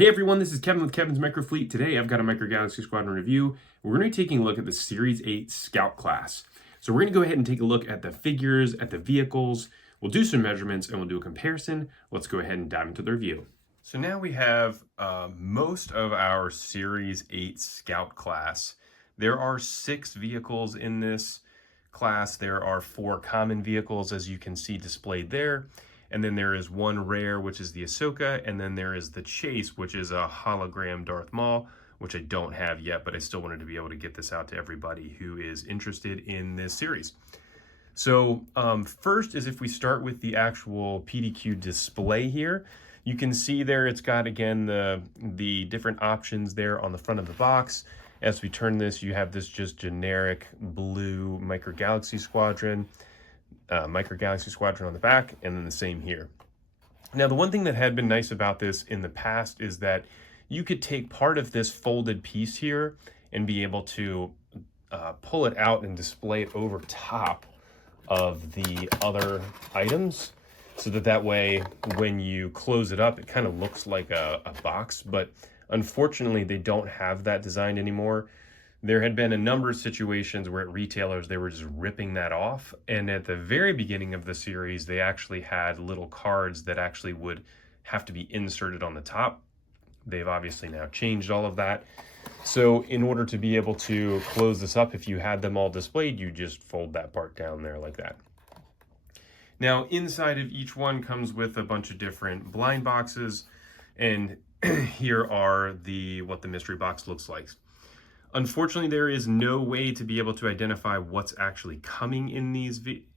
Hey everyone, this is Kevin with Kevin's Microfleet. Today I've got a Micro Galaxy Squadron review. We're going to be taking a look at the Series 8 Scout class. So we're going to go ahead and take a look at the figures, at the vehicles. We'll do some measurements and we'll do a comparison. Let's go ahead and dive into the review. So now we have most of our Series 8 Scout class. There are 6 vehicles in this class. There are 4 common vehicles, as you can see displayed there. And then there is 1 rare, which is the Ahsoka, and then there is the Chase, which is a hologram Darth Maul, which I don't have yet, but I still wanted to be able to get this out to everybody who is interested in this series. So first is if we start with the actual PDQ display here, you can see there it's got, again, the different options there on the front of the box. As we turn this, you have this just generic blue Micro Galaxy Squadron. Micro Galaxy Squadron on the back, and then the same here. Now, the one thing that had been nice about this in the past is that you could take part of this folded piece here and be able to pull it out and display it over top of the other items, so that way when you close it up, it kind of looks like a box. But unfortunately, they don't have that designed anymore. There had been a number of situations where at retailers, they were just ripping that off. And at the very beginning of the series, they actually had little cards that actually would have to be inserted on the top. They've obviously now changed all of that. So in order to be able to close this up, if you had them all displayed, you just fold that part down there like that. Now, inside of each one comes with a bunch of different blind boxes. And here are what the mystery box looks like. Unfortunately, there is no way to be able to identify what's actually coming in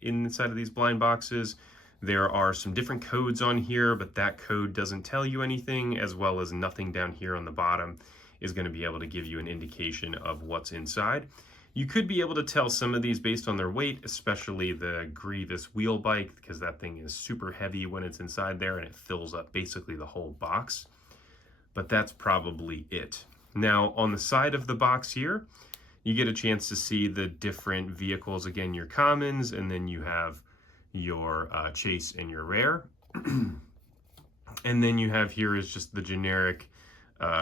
inside of these blind boxes. There are some different codes on here, but that code doesn't tell you anything, as well as nothing down here on the bottom is going to be able to give you an indication of what's inside. You could be able to tell some of these based on their weight, especially the Grievous wheel bike, because that thing is super heavy when it's inside there and it fills up basically the whole box. But that's probably it. Now, on the side of the box here, you get a chance to see the different vehicles. Again, your commons, and then you have your Chase and your rare. And then you have here is just the generic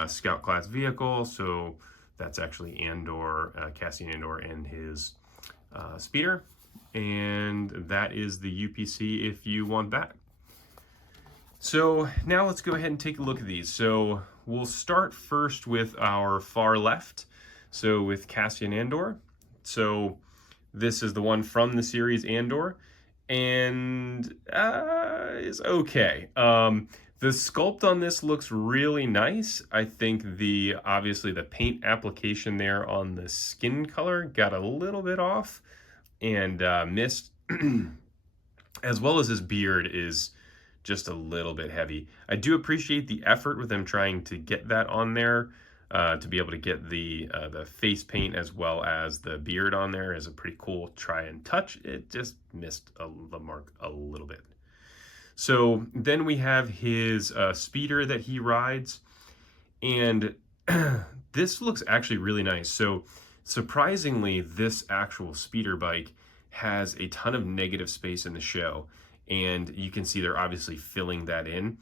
Scout class vehicle. So that's actually Andor, Cassian Andor and his speeder. And that is the UPC if you want that. So now let's go ahead and take a look at these. So we'll start first with our far left. So with Cassian Andor. So this is the one from the series Andor, and is okay. The sculpt on this looks really nice. I think obviously the paint application there on the skin color got a little bit off and missed, as well as his beard is just a little bit heavy. I do appreciate the effort with them trying to get that on there, to be able to get the face paint as well as the beard on there is a pretty cool try and touch. It just missed the mark a little bit. So then we have his speeder that he rides, and this looks actually really nice. So surprisingly, this actual speeder bike has a ton of negative space in the show. And you can see they're obviously filling that in.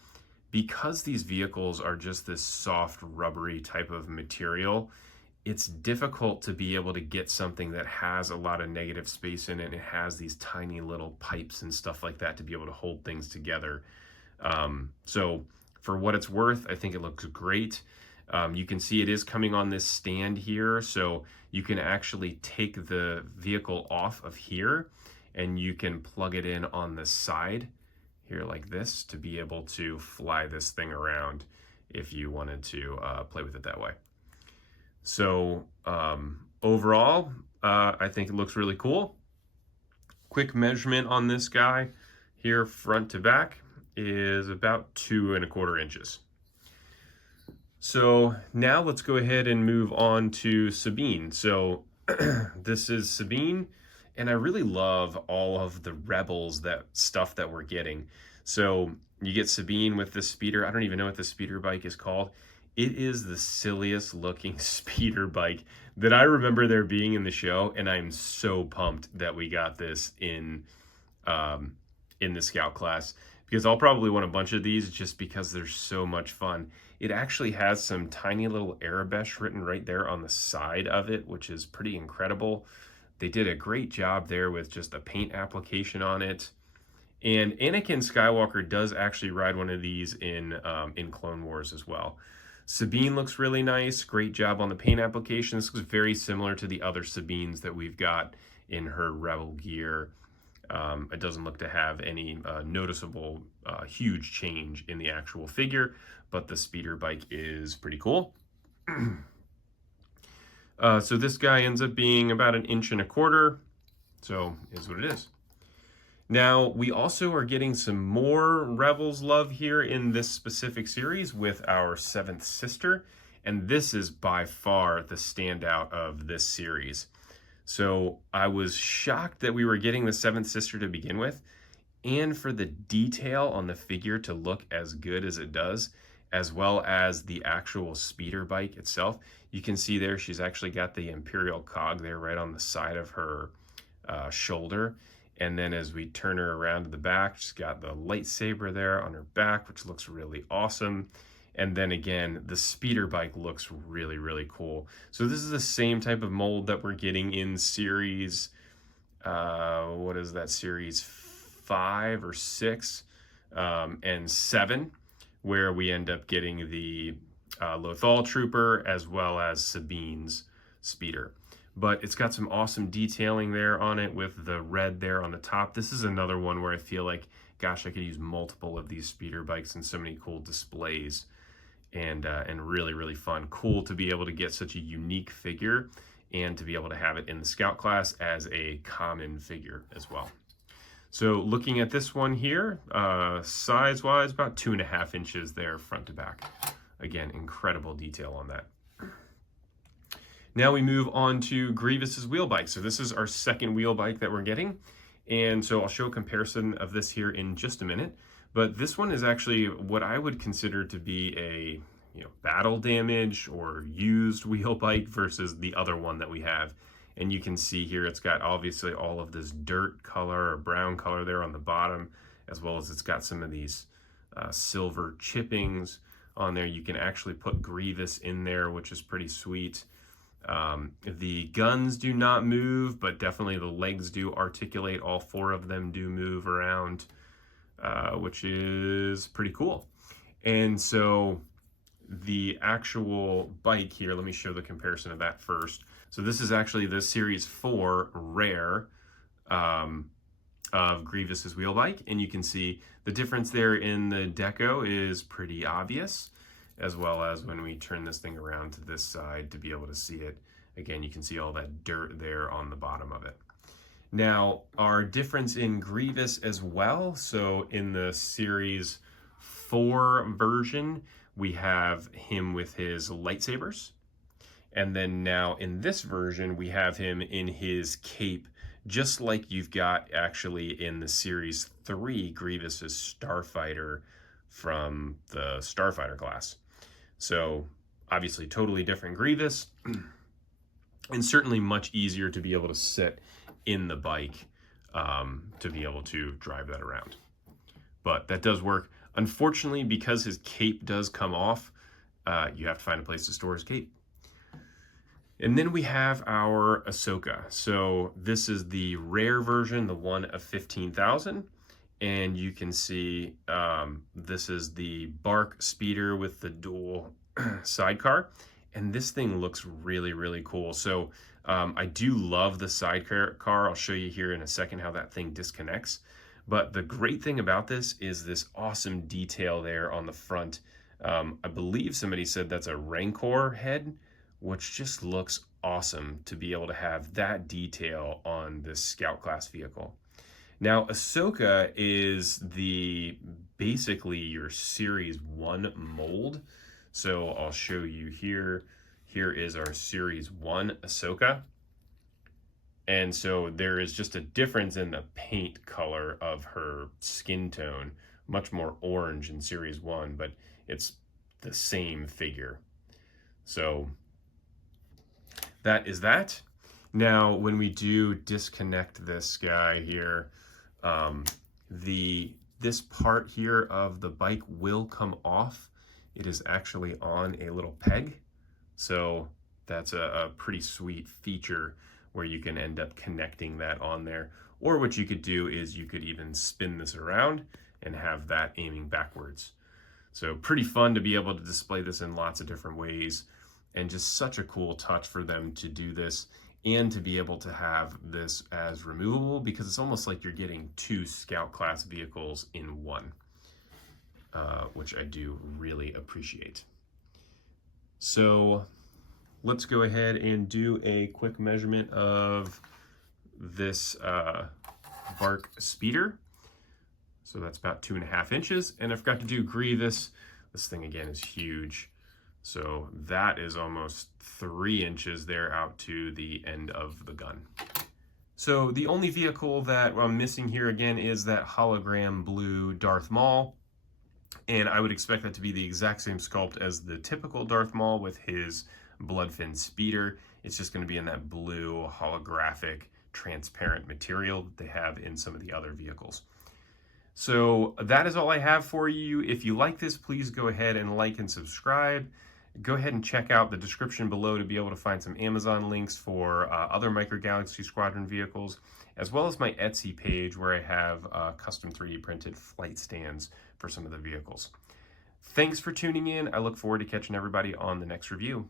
Because these vehicles are just this soft, rubbery type of material, it's difficult to be able to get something that has a lot of negative space in it. It has these tiny little pipes and stuff like that to be able to hold things together. So for what it's worth, I think it looks great. You can see it is coming on this stand here, so you can actually take the vehicle off of here and you can plug it in on the side here like this to be able to fly this thing around if you wanted to play with it that way. So overall, I think it looks really cool. Quick measurement on this guy here, front to back, is about 2¼ inches. So now let's go ahead and move on to Sabine. So this is Sabine. And I really love all of the Rebels stuff that we're getting. So you get Sabine with this speeder. I don't even know what the speeder bike is called. It is the silliest looking speeder bike that I remember there being in the show. And I'm so pumped that we got this in the Scout class, because I'll probably want a bunch of these just because they're so much fun. It actually has some tiny little Arabesh written right there on the side of it, which is pretty incredible. They did a great job there with just a paint application on it. And Anakin Skywalker does actually ride one of these in Clone Wars as well. Sabine looks really nice. Great job on the paint application. This looks very similar to the other Sabines that we've got in her Rebel gear. It doesn't look to have any noticeable huge change in the actual figure, but the speeder bike is pretty cool. So this guy ends up being about 1.25 inches. So is what it is. Now, we also are getting some more Rebels love here in this specific series with our 7th sister, and this is by far the standout of this series. So I was shocked that we were getting the 7th sister to begin with, and for the detail on the figure to look as good as it does, as well as the actual speeder bike itself. You can see there she's actually got the Imperial cog there right on the side of her shoulder. And then as we turn her around to the back, she's got the lightsaber there on her back, which looks really awesome. And then again, the speeder bike looks really, really cool. So this is the same type of mold that we're getting in series, what is that, series 5 or 6 and 7, where we end up getting the Lothal Trooper as well as Sabine's speeder. But it's got some awesome detailing there on it with the red there on the top. This is another one where I feel like, gosh, I could use multiple of these speeder bikes and so many cool displays, and really, really fun. Cool to be able to get such a unique figure and to be able to have it in the Scout class as a common figure as well. So looking at this one here, size-wise, about 2.5 inches there front to back. Again, incredible detail on that. Now we move on to Grievous's wheel bike. So this is our second wheel bike that we're getting. And so I'll show a comparison of this here in just a minute. But this one is actually what I would consider to be a battle damage or used wheel bike versus the other one that we have. And you can see here it's got obviously all of this dirt color or brown color there on the bottom, as well as it's got some of these silver chippings on there. You can actually put Grievous in there, which is pretty sweet. The guns do not move, but definitely the legs do articulate. All 4 of them do move around, which is pretty cool. And so the actual bike here, let me show the comparison of that first. So this is actually the Series 4 rare of Grievous's wheel bike, and you can see the difference there in the deco is pretty obvious, as well as when we turn this thing around to this side to be able to see it. Again, you can see all that dirt there on the bottom of it. Now, our difference in Grievous as well, so in the Series 4 version, we have him with his lightsabers. And then now in this version, we have him in his cape, just like you've got actually in the Series 3 Grievous's Starfighter from the Starfighter class. So obviously totally different Grievous, and certainly much easier to be able to sit in the bike to be able to drive that around. But that does work. Unfortunately, because his cape does come off, you have to find a place to store his cape. And then we have our Ahsoka. So this is the rare version, the one of 15,000. And you can see this is the Bark speeder with the dual sidecar. And this thing looks really, really cool. So I do love the sidecar. I'll show you here in a second how that thing disconnects. But the great thing about this is this awesome detail there on the front. I believe somebody said that's a Rancor head, which just looks awesome to be able to have that detail on this Scout class vehicle. Now, Ahsoka is basically your Series 1 mold. So I'll show you here. Here is our Series 1 Ahsoka. And so there is just a difference in the paint color of her skin tone, much more orange in Series 1, but it's the same figure. So that is that. Now, when we do disconnect this guy here, this part here of the bike will come off it is actually on a little peg. So that's a pretty sweet feature where you can end up connecting that on there. Or what you could do is you could even spin this around and have that aiming backwards. So pretty fun to be able to display this in lots of different ways, and just such a cool touch for them to do this and to be able to have this as removable, because it's almost like you're getting 2 Scout class vehicles in one, which I do really appreciate. So let's go ahead and do a quick measurement of this bark speeder. So that's about 2.5 inches. And I forgot to do agree, this thing again is huge. So that is almost 3 inches there out to the end of the gun. So the only vehicle that I'm missing here again is that hologram blue Darth Maul. And I would expect that to be the exact same sculpt as the typical Darth Maul with his Bloodfin speeder. It's just going to be in that blue holographic transparent material that they have in some of the other vehicles. So that is all I have for you. If you like this, please go ahead and like and subscribe. Go ahead and check out the description below to be able to find some Amazon links for other Micro Galaxy Squadron vehicles, as well as my Etsy page where I have custom 3D printed flight stands for some of the vehicles. Thanks for tuning in. I look forward to catching everybody on the next review.